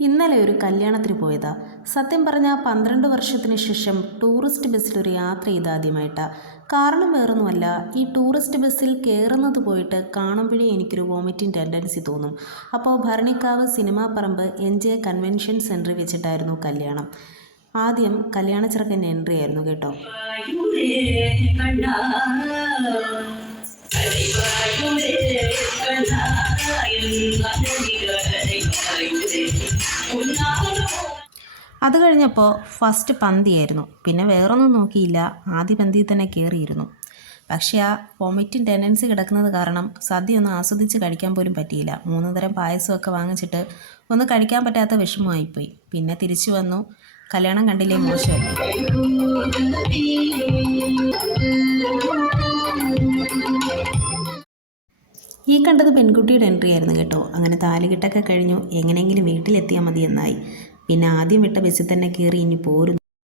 ഇന്നലെ ഒരു കല്യാണത്തിന് പോയതാ സത്യം പറഞ്ഞാൽ പന്ത്രണ്ട് വർഷത്തിന് ശേഷം ടൂറിസ്റ്റ് ബസ്സിലൊരു യാത്ര ചെയ്താദ്യമായിട്ടാണ് കാരണം വേറൊന്നുമല്ല ഈ ടൂറിസ്റ്റ് ബസ്സിൽ കയറുന്നത് പോയിട്ട് കാണുമ്പോഴേ എനിക്കൊരു വോമിറ്റിംഗ് ടെൻഡൻസി തോന്നും അപ്പോൾ Bharanikkavu Cinemaparambu N J convention സെന്ററിൽ വെച്ചിട്ടായിരുന്നു കല്യാണം ആദ്യം കല്യാണ ചെറുക്കൻ എൻട്രി ആയിരുന്നു കേട്ടോ അത് കഴിഞ്ഞപ്പോൾ ഫസ്റ്റ് പന്തിയായിരുന്നു. പിന്നെ വേറൊന്നും നോക്കിയില്ല. ആദ്യ പന്തിയിൽ തന്നെ കയറിയിരുന്നു പക്ഷേ ആ വോമിറ്റിംഗ് ടെൻഡൻസി കിടക്കുന്നത് കാരണം സദ്യ ഒന്ന് ആസ്വദിച്ച് കഴിക്കാൻ പോലും പറ്റിയില്ല. മൂന്ന് തരം പായസമൊക്കെ വാങ്ങിച്ചിട്ട് ഒന്ന് കഴിക്കാൻ പറ്റാത്ത വിഷമമായിപ്പോയി. പിന്നെ തിരിച്ചു വന്നു. കല്യാണം കണ്ടില്ലേ മോശമല്ലേ? ഈ കണ്ടത് പെൺകുട്ടിയുടെ എൻട്രി ആയിരുന്നു കേട്ടോ. അങ്ങനെ താലുകെട്ടൊക്കെ കഴിഞ്ഞു. എങ്ങനെയെങ്കിലും വീട്ടിലെത്തിയാൽ മതി എന്നായി പിന്നെ ആദ്യം വിട്ട ബസ്സിൽ തന്നെ കയറി ഇനി പോരുന്നു.